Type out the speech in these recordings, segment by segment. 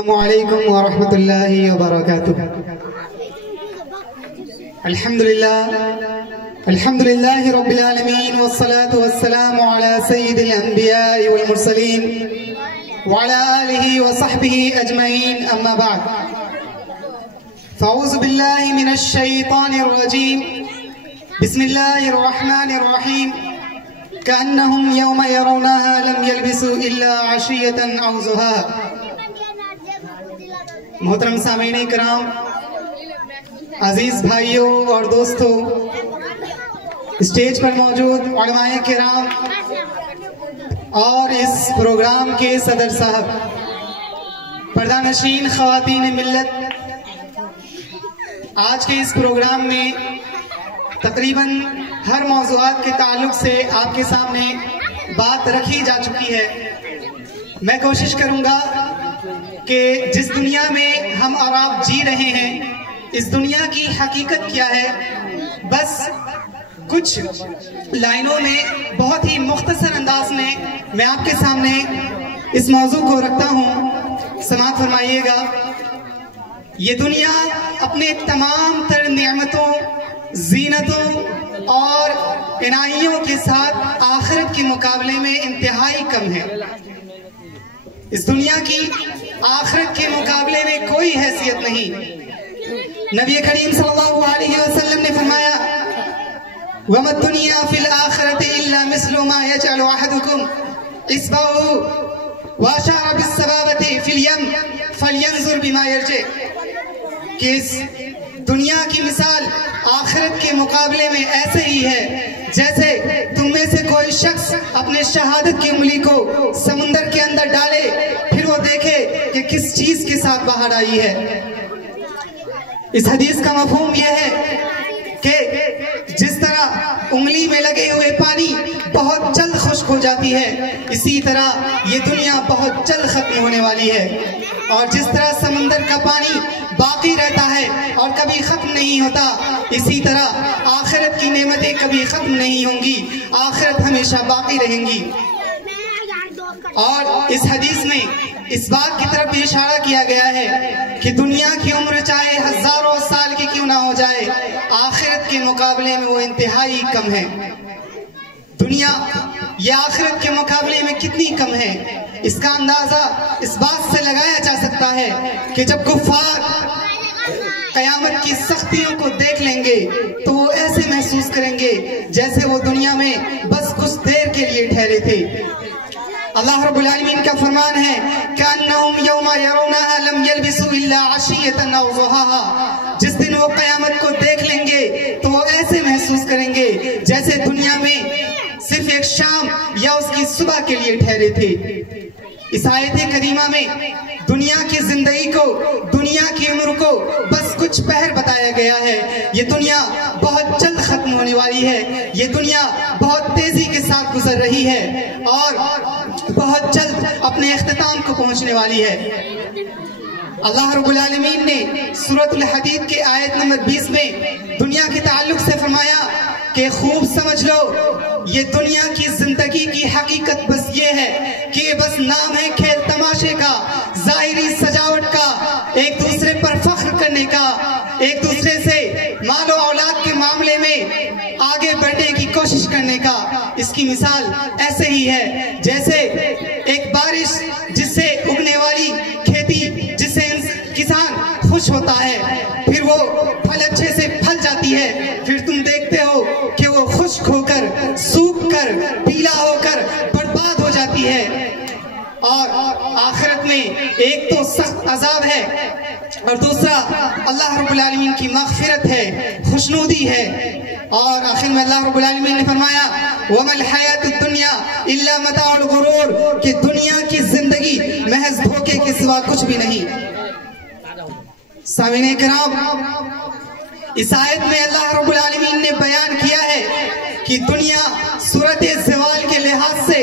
السلام علیکم ورحمۃ اللہ وبرکاتہ۔ الحمد للہ رب العالمین والصلاة والسلام علی سید الانبیاء والمرسلین وعلی آلہ وصحبہ اجمعین، اما بعد فاعوذ باللہ من الشیطان الرجیم، بسم اللہ الرحمن الرحیم، کأنہم یوم یرونہا لم یلبسوا الا عشیۃ او ضحاہا۔ محترم سامعین کرام، عزیز بھائیوں اور دوستوں، اسٹیج پر موجود علماء کرام اور اس پروگرام کے صدر صاحب، پردہ نشین خواتین ملت، آج کے اس پروگرام میں تقریباً ہر موضوعات کے تعلق سے آپ کے سامنے بات رکھی جا چکی ہے۔ میں کوشش کروں گا کہ جس دنیا میں ہم اور آپ جی رہے ہیں، اس دنیا کی حقیقت کیا ہے، بس کچھ لائنوں میں بہت ہی مختصر انداز میں میں آپ کے سامنے اس موضوع کو رکھتا ہوں۔ سماعت فرمائیے گا۔ یہ دنیا اپنے تمام تر نعمتوں، زینتوں اور عنایوں کے ساتھ آخرت کے مقابلے میں انتہائی کم ہے۔ اس دنیا کی آخرت کے مقابلے میں کوئی حیثیت نہیں۔ نبی کریم صلی اللہ علیہ وسلم نے فرمایا، وَمَا الدُّنْيَا فِي الْآخِرَةِ إِلَّا مِثْلُ مَا يَجْعَلُ أَحَدُكُمْ إِصْبَعَهُ وَأَشَارَ بِالسَّبَابَةِ فِي الْيَمِّ فَلْيَنْظُرْ بِمَا يَرْجِعُ، کہ اس دنیا کی مثال آخرت کے مقابلے میں ایسے ہی ہے جیسے تم میں سے کوئی شخص اپنے شہادت کی انگلی کو سمندر کے اندر ڈالے، پھر وہ دیکھے کہ کس چیز کے ساتھ باہر آئی ہے۔ اس حدیث کا مفہوم یہ ہے کہ جس طرح انگلی میں لگے ہوئے پانی بہت جلد خشک ہو جاتی ہے، اسی طرح یہ دنیا بہت جلد ختم ہونے والی ہے، اور جس طرح سمندر کا پانی باقی رہتا ہے اور کبھی ختم نہیں ہوتا، اسی طرح آخرت کی نعمتیں کبھی ختم نہیں ہوں گی، آخرت ہمیشہ باقی رہیں گی۔ اور اس حدیث میں اس بات کی طرف بھی اشارہ کیا گیا ہے کہ دنیا کی عمر چاہے ہزاروں سال کی کیوں نہ ہو جائے، آخرت کے مقابلے میں وہ انتہائی کم ہے۔ دنیا یہ آخرت کے مقابلے میں کتنی کم ہے، اس کا اندازہ اس بات سے لگایا جا سکتا ہے کہ جب کفار قیامت کی سختیوں کو دیکھ لیں گے تو وہ ایسے محسوس کریں گے جیسے وہ دنیا میں بس کچھ دیر کے لیے ٹھہرے تھے۔ اللہ رب العالمین کا فرمان ہے، کأنہم یوم یرونہا لم یلبسوا الا عشیۃ او ضحاہا، جس دن وہ قیامت کو دیکھ لیں گے تو وہ ایسے محسوس کریں گے جیسے دنیا میں صرف ایک شام یا اس کی صبح کے لیے ٹھہرے تھے۔ اس آیت کریمہ میں دنیا کی زندگی کو، دنیا کی عمر کو بس کچھ پہر بتایا گیا ہے۔ یہ دنیا بہت جلد ختم ہونے والی ہے، یہ دنیا بہت تیزی کے ساتھ گزر رہی ہے اور بہت جلد اپنے اختتام کو پہنچنے والی ہے۔ اللہ رب العالمین نے سورۃ الحدید کے آیت نمبر 20 میں دنیا کے تعلق سے فرمایا کہ خوب سمجھ لو، یہ دنیا کی زندگی کی حقیقت بس یہ ہے کہ یہ بس نام ہے کھیل تماشے کا، ظاہری سجاوٹ کا، ایک دوسرے پر فخر کرنے کا، ایک دوسرے سے مال و اولاد کے معاملے میں آگے بڑھنے کی کوشش کرنے کا۔ اس کی مثال ایسے ہی ہے جیسے ایک بارش جس سے اگنے والی کھیتی، جس سے کسان خوش ہوتا ہے، پھر وہ پھل اچھے سے پھل جاتی ہے، پھر تم دیکھتے ہو کہ وہ خشک ہو کر، سوکھ کر، پیلا ہو کر برباد ہو جاتی ہے۔ اور آخرت میں ایک تو سخت عذاب ہے اور دوسرا اللہ رب العالمین کی مغفرت ہے، خوشنودی ہے۔ اور آخر میں اللہ رب العالمین نے فرمایا، وَمَا الْحَيَاةُ الدُّنْيَا إِلَّا مَتَاعُ الْغُرُورِ، کہ دنیا کی زندگی محض دھوکے کے سوا کچھ بھی نہیں۔ سامعین کرام، اس آیت میں اللہ رب العالمین نے بیان کیا ہے کہ دنیا صورت زوال کے لحاظ سے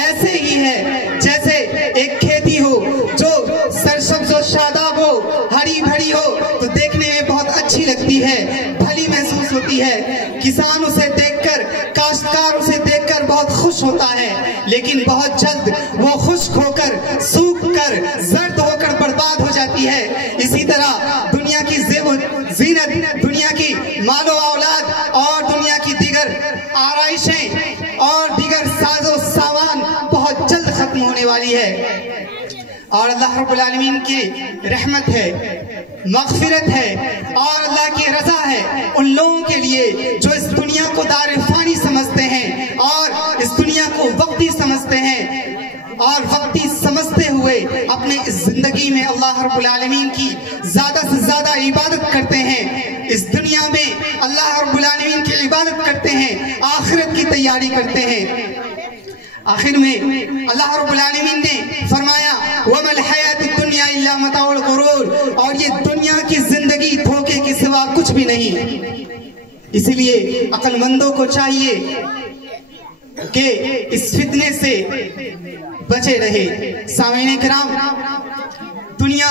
ایسے ہی ہے جیسے ایک کھیتی ہو جو سرسبز و شاداب ہو، ہری بھری ہو تو دیکھنے میں بہت اچھی لگتی ہے، بھلی محسوس ہوتی ہے، کسان اسے دیکھ کر، کاشتکار اسے دیکھ کر بہت خوش ہوتا ہے، لیکن بہت جلد وہ خشک ہو کر، سوکھ کر، زرد ہو کر برباد ہو اسی طرح دنیا کی زیب و زینت، دنیا کی مال و اولاد اور دنیا کی دیگر آرائشیں اور دیگر ساز و سامان بہت جلد ختم ہونے والی ہے، اور اللہ رب العالمین کی رحمت ہے، مغفرت ہے اور اللہ کی رضا ہے ان لوگوں کے لیے جو اس دنیا کو دار فانی سمجھتے ہیں اور اس دنیا کو وقتی سمجھتے ہیں، اور وقتی سمجھتے ہوئے اپنے اس زندگی میں اللہ رب العالمین کی زیادہ سے زیادہ عبادت کرتے ہیں، اس دنیا میں اللہ رب العالمین کی عبادت کرتے ہیں، آخرت کی تیاری کرتے ہیں۔ آخر میں اللہ رب العالمین نے فرمایا وَمَا الْحَيَاةُ الدُّنْيَا إِلَّا مَتَاعُ الْغُرُورِ، اور یہ دنیا کی زندگی دھوکے کے سوا کچھ بھی نہیں۔ اسی لیے عقل مندوں کو چاہیے کہ اس فتنے سے بچے رہے۔ سامعین کرام، دنیا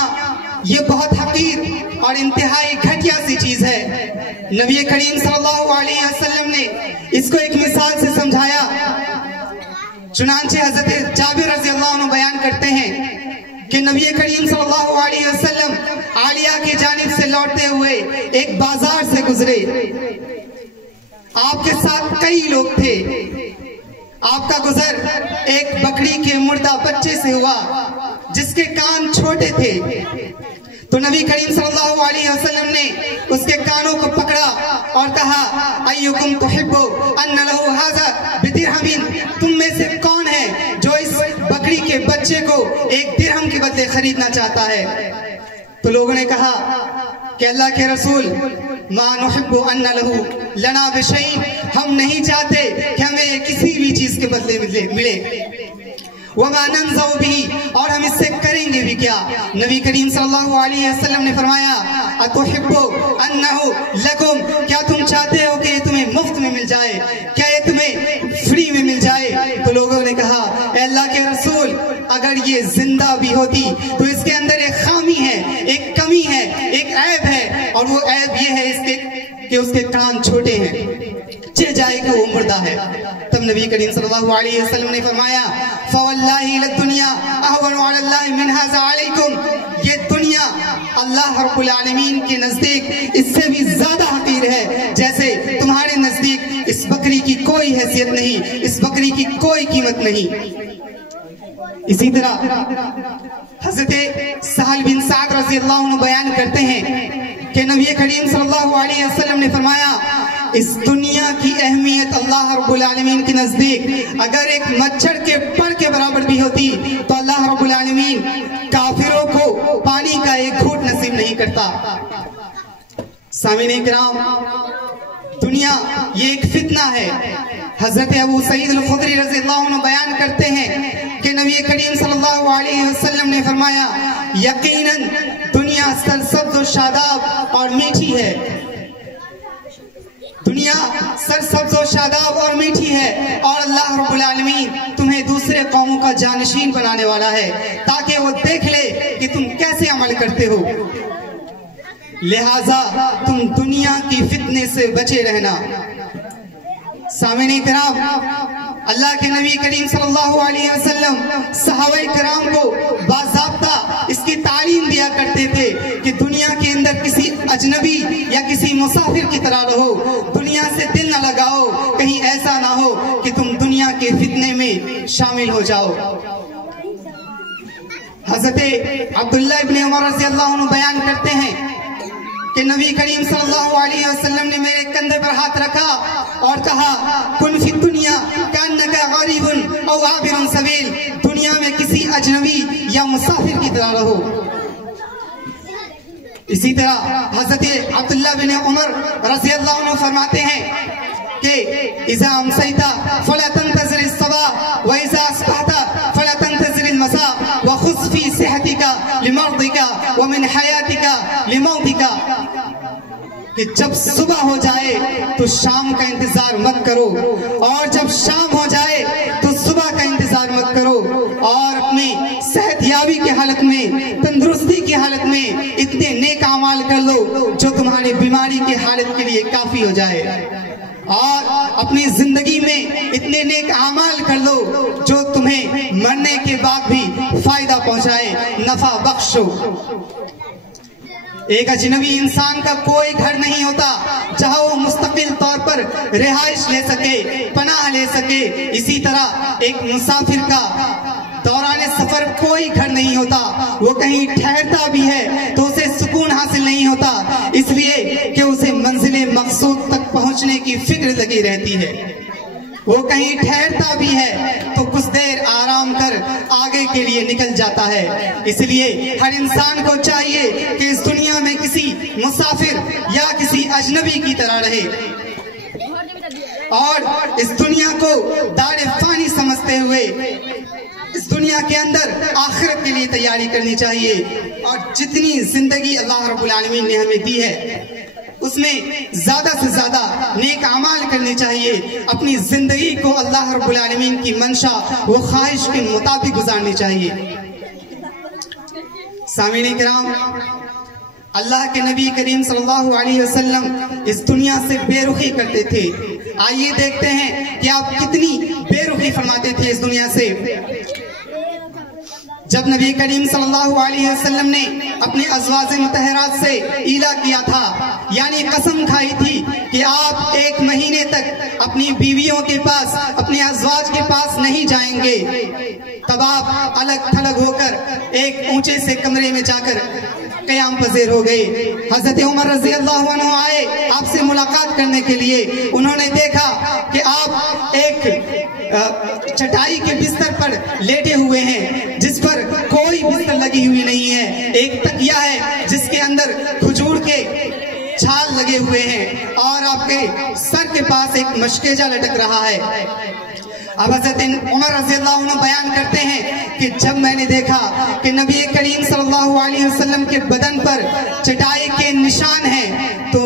یہ بہت حقیر اور انتہائی گھٹیا سی چیز ہے۔ نبی کریم صلی اللہ علیہ وسلم نے اس کو ایک مثال سے سمجھایا۔ چنانچہ حضرت جابر رضی اللہ عنہ بیان کرتے ہیں کہ نبی کریم صلی اللہ علیہ وسلم عالیہ کی جانب سے لوٹتے ہوئے ایک بازار سے گزرے۔ آپ کے ساتھ کئی لوگ تھے۔ آپ کا گزر ایک بکری کے مردہ بچے سے ہوا جس کے کان چھوٹے تھے، تو نبی کریم صلی اللہ علیہ وسلم نے اس کے کانوں کو پکڑا اور کہا ایکم تحب ان لہ ھذا بدرہم، تم میں سے کون ہے جو اس بکری کے بچے کو ایک درہم کے بدلے خریدنا چاہتا ہے؟ تو لوگوں نے کہا کہ اللہ کے رسول ما نحب ان لہ لنا بشیء، ہم نہیں چاہتے کہ ہمیں کسی بھی چیز کے بدلے ملے، وما ننزع به، اور ہم اس سے کریں گے بھی کیا؟ نبی کریم صلی اللہ علیہ وسلم نے فرمایا اتحب انہ لکم، کیا تم چاہتے ہو کہ یہ تمہیں مفت میں مل جائے، کیا یہ تمہیں فری میں مل جائے؟ تو لوگوں نے کہا اے اللہ کے رسول اگر یہ زندہ بھی ہوتی تو اس کے اندر ایک خامی ہے، ایک کمی ہے، ایک عیب ہے، اور وہ عیب یہ ہے اس کے کہ اس کے کان چھوٹے ہیں، چہ جائے کہ وہ مردہ ہے۔ تب نبی کریم صلی اللہ علیہ وسلم نے فرمایا فواللہ للدنیا اہون علی اللہ من ھذا علیکم، یہ دنیا اللہ رب العالمین کے نزدیک اس سے بھی زیادہ حقیر ہے جیسے تمہارے نزدیک اس بکری کی کوئی حیثیت نہیں، اس بکری کی کوئی قیمت نہیں۔ اسی طرح حضرت سہل بن سعد رضی اللہ عنہ بیان کرتے ہیں کہ نبی کریم صلی اللہ علیہ وسلم نے فرمایا اس دنیا کی اہمیت اللہ رب العالمین کے نزدیک اگر ایک مچھر کے پر کے برابر بھی ہوتی تو اللہ رب العالمین کافروں کو پانی کا ایک گھونٹ نصیب نہیں کرتا۔ سامعین کرام، دنیا یہ ایک فتنہ ہے۔ حضرت ابو سعید الخدری رضی اللہ عنہ بیان کرتے ہیں کہ نبی کریم صلی اللہ علیہ وسلم نے فرمایا یقیناً دنیا سرسبز و شاداب اور میٹھی ہے، دنیا سرسبز و شاداب اور میٹھی ہے، اور اللہ رب العالمین تمہیں دوسرے قوموں کا جانشین بنانے والا ہے تاکہ وہ دیکھ لے کہ تم کیسے عمل کرتے ہو، لہٰذا تم دنیا کی فتنے سے بچے رہنا۔ سامعین کرام، اللہ کے نبی کریم صلی اللہ علیہ وسلم صحابہ کرام کو باضابطہ اس کی تعلیم دیا کرتے تھے کہ دنیا کے اندر کسی اجنبی یا کسی مسافر کی طرح رہو، دنیا سے دل نہ لگاؤ، کہیں ایسا نہ ہو کہ تم دنیا کے فتنے میں شامل ہو جاؤ۔ حضرت عبداللہ ابن عمر رضی اللہ عنہ بیان کرتے ہیں کہ نبی کریم صلی اللہ علیہ وسلم نے میرے کندھے پر ہاتھ رکھا اور کہا کن فی الدنیا کانک غریب او عابر سبیل، دنیا میں کسی اجنبی یا مسافر کی طرح رہو۔ اسی طرح حضرت عبداللہ بن عمر رضی اللہ عنہ فرماتے ہیں کہ اذا امسیت فلا تنتظر الصباح واذا اصبحت فلا تنتظر المساء وخذ في صحتك لمرضك ومن حياتك لموتك، کہ جب صبح ہو جائے تو شام کا انتظار مت کرو، اور جب شام ہو جائے تو صبح کا انتظار مت کرو، اور اپنی صحت یابی کی حالت میں، تندرستی کی حالت میں اتنے نیک اعمال کر لو جو تمہاری بیماری کی حالت کے لیے کافی ہو جائے، اور اپنی زندگی میں اتنے نیک اعمال کر لو جو تمہیں مرنے کے بعد بھی فائدہ پہنچائے، نفع بخش ہو۔ ایک اجنبی انسان کا کوئی گھر نہیں ہوتا جہاں وہ مستقل طور پر رہائش لے سکے، پناہ لے سکے۔ اسی طرح ایک مسافر کا دوران سفر کوئی گھر نہیں ہوتا، وہ کہیں ٹھہرتا بھی ہے تو اسے سکون حاصل نہیں ہوتا، اس لیے کہ اسے منزل مقصود تک پہنچنے کی فکر لگی رہتی ہے۔ وہ کہیں ٹھہرتا بھی ہے تو کچھ دیر آرام کر آگے کے لیے نکل جاتا ہے۔ اس لیے ہر انسان کو چاہیے کہ اس دنیا میں کسی مسافر یا کسی اجنبی کی طرح رہے اور اس دنیا کو دار فانی سمجھتے ہوئے اس دنیا کے اندر آخرت کے لیے تیاری کرنی چاہیے، اور جتنی زندگی اللہ رب العالمین نے ہمیں دی ہے اس میں زیادہ سے زیادہ نیک اعمال کرنے چاہیے، اپنی زندگی کو اللہ رب العالمین کی منشا و خواہش کے مطابق گزارنی چاہیے۔ سامعین کرام، اللہ کے نبی کریم صلی اللہ علیہ وسلم اس دنیا سے بے رخی کرتے تھے۔ آئیے دیکھتے ہیں کہ آپ کتنی بے رخی فرماتے تھے اس دنیا سے۔ جب نبی کریم صلی اللہ علیہ وسلم نے اپنے ازواج مطہرات سے ایلا کیا تھا، یعنی قسم کھائی تھی کہ آپ 1 مہینے تک اپنی بیویوں کے پاس، اپنے ازواج کے پاس نہیں جائیں گے، تب آپ الگ تھلگ ہو کر ایک اونچے سے کمرے میں جا کر قیام پذیر ہو گئے۔ حضرت عمر رضی اللہ عنہ آئے آپ سے ملاقات کرنے کے لیے۔ انہوں نے دیکھا کہ آپ ایک چٹائی کے بستر پر لیٹے ہوئے ہیں جس پر کوئی بستر لگی ہوئی نہیں ہے، ایک تکیہ ہے جس کے اندر کھجور کے چھال لگے ہوئے ہیں، اور آپ کے سر کے پاس ایک مشکیجہ لٹک رہا ہے۔ اب حضرت عمر رضی اللہ عنہ بیان کرتے ہیں کہ جب میں نے دیکھا کہ نبی کریم صلی اللہ علیہ وسلم کے بدن پر چٹائی کے نشان ہیں تو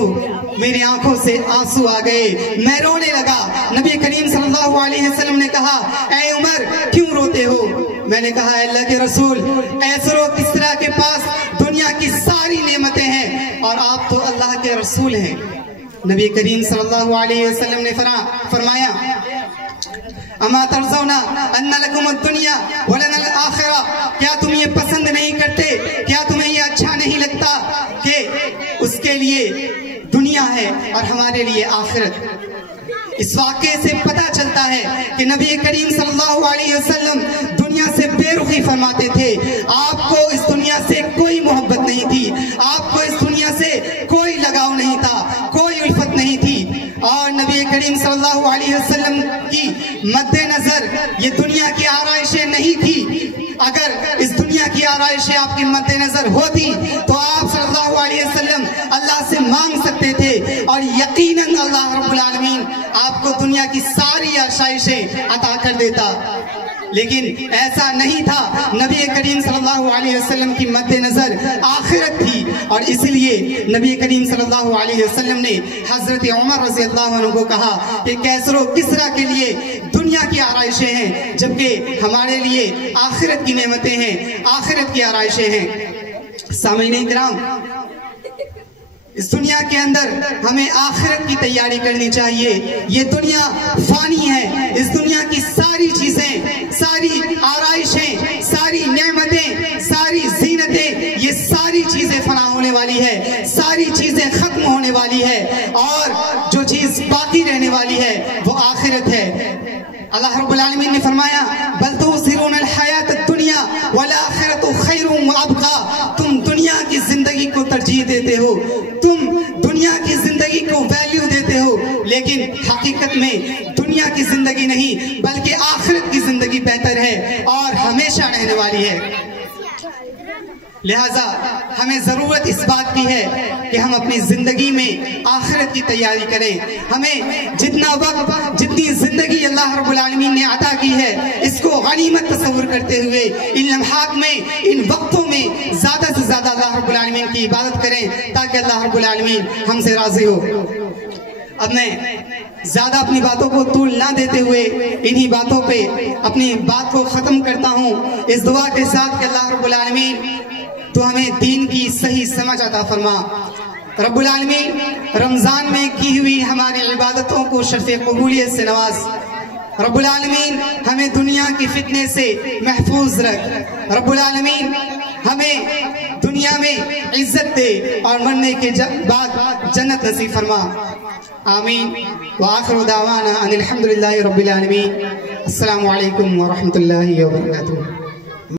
میری آنکھوں سے آنسو آ گئے، میں رونے لگا۔ نبی کریم صلی اللہ علیہ وسلم نے کہا، اے عمر کیوں روتے ہو؟ میں نے کہا، اے اللہ کے رسول، قیصر و کسریٰ کے پاس دنیا کی ساری نعمتیں ہیں اور آپ تو اللہ کے رسول ہیں۔ نبی کریم صلی اللہ علیہ وسلم نے فرمایا، اما ترضون ان لکم الدنیا ولنا الآخرہ، کیا تم یہ پسند نہیں کرتے، کیا تمہیں یہ اچھا نہیں لگتا کہ اس کے لیے دنیا ہے اور ہمارے لیے آخرت؟ اس واقعے سے پتہ چلتا ہے کہ نبی کریم صلی اللہ علیہ وسلم دنیا سے بے رخی فرماتے تھے۔ آپ کو اس دنیا سے کوئی محبت نہیں تھی، آپ کو اس دنیا سے کوئی لگاؤ نہیں تھا، کوئی الفت نہیں تھی، اور نبی کریم صلی اللہ علیہ وسلم کی مد نظر یہ دنیا کی آرائشیں نہیں تھی۔ اگر اس دنیا کی آرائشیں آپ کی مد نظر ہوتی تو آپ صلی اللہ علیہ وسلم اللہ سے مانگ سکتے تھے، اور یقیناً اللہ رب العالمین آپ کو دنیا کی ساری آشائشیں عطا کر دیتا، لیکن ایسا نہیں تھا۔ نبی کریم صلی اللہ علیہ وسلم کی مد نظر آخرت تھی، اور اس لیے نبی کریم صلی اللہ علیہ وسلم نے حضرت عمر رضی اللہ عنہ کو کہا کہ کیسر و کسریٰ کے لیے دنیا کی آرائشیں ہیں جبکہ ہمارے لیے آخرت کی نعمتیں ہیں، آخرت کی آرائشیں ہیں۔ سامعین کرام، اس دنیا کے اندر ہمیں آخرت کی تیاری کرنی چاہیے۔ یہ دنیا فانی ہے، اس دنیا کی ساری چیزیں، ساری آرائشیں، ساری نعمتیں، ساری زینتیں، یہ ساری چیزیں فنا ہونے والی ہے، ساری چیزیں ختم ہونے والی ہے، اور جو چیز باقی رہنے والی ہے وہ آخرت ہے۔ اللہ رب العالمین نے فرمایا، بل تؤثرون الحیات الدنیا والآخرۃ خیر وابقیٰ، تم دنیا کی زندگی کو ترجیح دیتے ہو، تم دنیا کی زندگی کو ویلیو دیتے ہو، لیکن حقیقت میں دنیا کی زندگی نہیں بلکہ آخرت کی زندگی بہتر ہے اور ہمیشہ رہنے والی ہے۔ لہٰذا ہمیں ضرورت اس بات کی ہے کہ ہم اپنی زندگی میں آخرت کی تیاری کریں۔ ہمیں جتنا وقت، جتنی زندگی اللہ رب العالمین نے عطا کی ہے، اس کو غنیمت تصور کرتے ہوئے ان لمحات میں، ان وقتوں میں زیادہ سے زیادہ اللہ رب العالمین کی عبادت کریں تاکہ اللہ رب العالمین ہم سے راضی ہو۔ اب میں زیادہ اپنی باتوں کو طول نہ دیتے ہوئے انہی باتوں پہ اپنی بات کو ختم کرتا ہوں، اس دعا کے ساتھ کہ اللہ رب العالمین تو ہمیں دین کی صحیح سمجھ عطا فرما۔ رب العالمین رمضان میں کی ہوئی ہماری عبادتوں کو شرف قبولیت سے نواز۔ رب العالمین ہمیں دنیا کی فتنے سے محفوظ رکھ۔ رب العالمین ہمیں دنیا میں عزت دے اور مرنے کے بعد جنت نصیب فرما، آمین۔ وآخر دعوانا ان الحمدللہ رب العالمین۔ السلام علیکم ورحمۃ اللہ وبرکاتہ۔